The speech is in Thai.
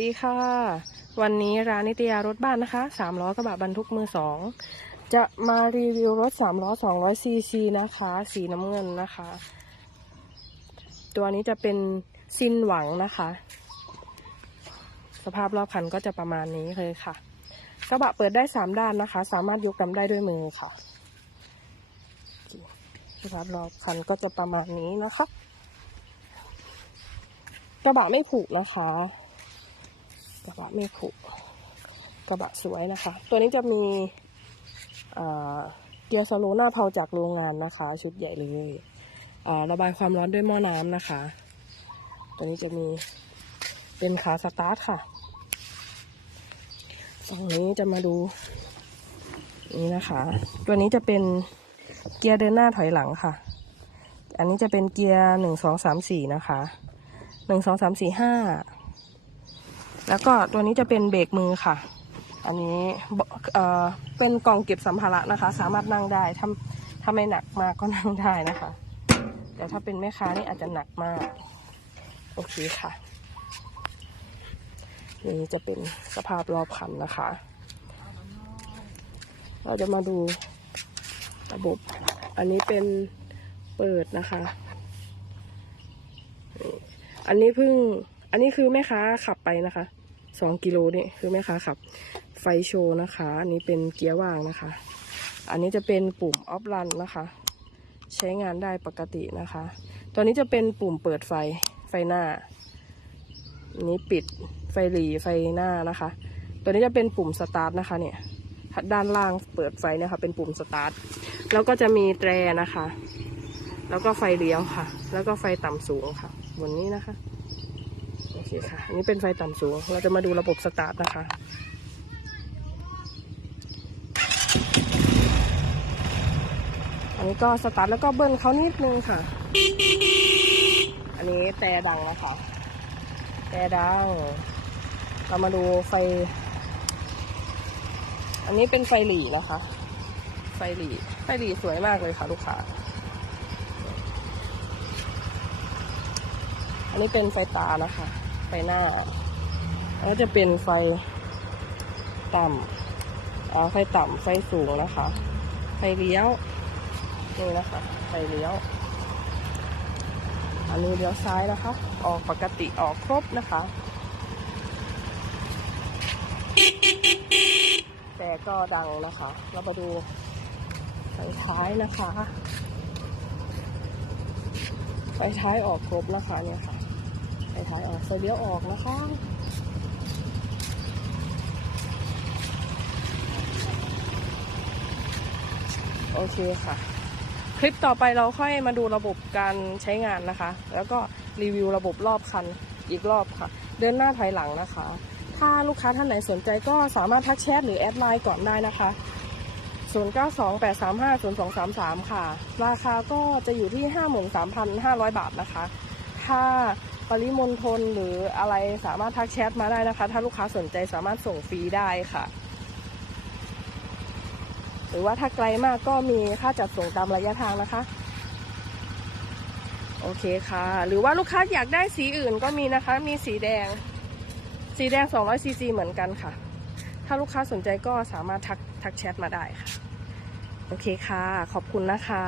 ดีค่ะ วันนี้ร้านนิตยารถบ้านนะคะสามล้อกระบะบรรทุกมือสองจะมารีวิวรถสามล้อสองร้อยซีซีนะคะ สีน้ำเงินนะคะ ตัวนี้จะเป็นซินหวังนะคะ สภาพรอบคันก็จะประมาณนี้เลยค่ะ กระบะเปิดได้สามด้านนะคะ สามารถยกลำได้ด้วยมือค่ะสภาพรอบคันก็จะประมาณนี้นะคะ กระบะไม่ผุนะคะ กระบะไม่ผุกระบะสวยนะคะ ตัวนี้จะมีเกียร์สโลหน้าเพาจากโรงงานนะคะ ชุดใหญ่เลยระบายความร้อนด้วยหม้อน้ำนะคะ ตัวนี้จะมีเป็นขาสตาร์ทค่ะฝั่งนี้จะมาดู นี่นะคะ ตัวนี้จะเป็นเกียร์เดินหน้าถอยหลังค่ะ อันนี้จะเป็นเกียร์หนึ่งสองสามสี่นะคะหนึ่งสองสามสี่ห้า แล้วก็ตัวนี้จะเป็นเบรกมือค่ะ อันนี้เอ่อเป็นกล่องเก็บสัมภาระนะคะ สามารถนั่งได้ถ้าถ้าไม่หนักมากก็นั่งได้นะคะ แต่ถ้าเป็นแม่ค้านี่อาจจะหนักมาก โอเคค่ะ นี่จะเป็นสภาพรอบคันนะคะ เราจะมาดูระบบ อันนี้เป็นเปิดนะคะ อันนี้เพิ่ง อันนี้คือแม่ค้าขับไปนะคะ สองกิโลนี่คือแม่ค้าขับ ไฟโชว์นะคะ อันนี้เป็นเกียร์ว่างนะคะ อันนี้จะเป็นปุ่มออฟรันนะคะ ใช้งานได้ปกตินะคะ ตัวนี้จะเป็นปุ่มเปิดไฟไฟหน้าอันนี้ปิดไฟหลีไฟหน้านะคะ ตัวนี้จะเป็นปุ่มสตาร์ทนะคะเนี่ยด้านล่างเปิดไฟเนี่ยค่ะเป็นปุ่มสตาร์ทแล้วก็จะมีแตรนะคะ แล้วก็ไฟเลี้ยวค่ะ แล้วก็ไฟต่ำสูงค่ะ บนนี้นะคะ โอเคค่ะ อันนี้เป็นไฟต่ำสูง เราจะมาดูระบบสตาร์ทนะคะอันนี้ก็สตาร์ทแล้วก็เบิ้ลเขานิดนึงค่ะ อันนี้แต่ดังนะคะแต่ดัง เรามาดูไฟ อันนี้เป็นไฟหลีนะคะ ไฟหลีไฟหลีสวยมากเลยค่ะ ลูกค้า อันนี้เป็นไฟตานะคะ ฟหน้าแล้วจะเป็นไฟต่ำไฟต่ำไฟสูงนะคะ ไฟเลี้ยวนี่นะคะ ไฟเลี้ยว อันนี้เลี้ยวซ้ายนะคะ ออกปกติออกครบนะคะ แต่ก็ดังนะคะ เรามาดูไฟท้ายนะคะ ไฟท้ายออกครบนะคะเนี่ยค่ะ ไฟท้ายออกไฟเลี้ยวออกนะคะโอเคค่ะ คลิปต่อไปเราค่อยมาดูระบบการใช้งานนะคะ แล้วก็รีวิวระบบรอบคันอีกรอบค่ะ เดินหน้าถอยหลังนะคะ ถ้าลูกค้าท่านไหนสนใจก็สามารถทักแชทหรือแอดไลน์ก่อนได้นะคะ 0928350233 ค่ะ ราคาก็จะอยู่ที่ 53,500 บาทนะคะ ถ้า ริมณฑลหรืออะไรสามารถทักแชทมาได้นะคะ ถ้าลูกค้าสนใจสามารถส่งฟรีได้ค่ะ หรือว่าถ้าไกลมากก็มีค่าจัดส่งตามระยะทางนะคะ โอเคค่ะ หรือว่าลูกค้าอยากได้สีอื่นก็มีนะคะ มีสีแดง สีแดง200ซีซีเหมือนกันค่ะ ถ้าลูกค้าสนใจก็สามารถทักทักแชทมาได้ค่ะ โอเคค่ะ ขอบคุณนะคะ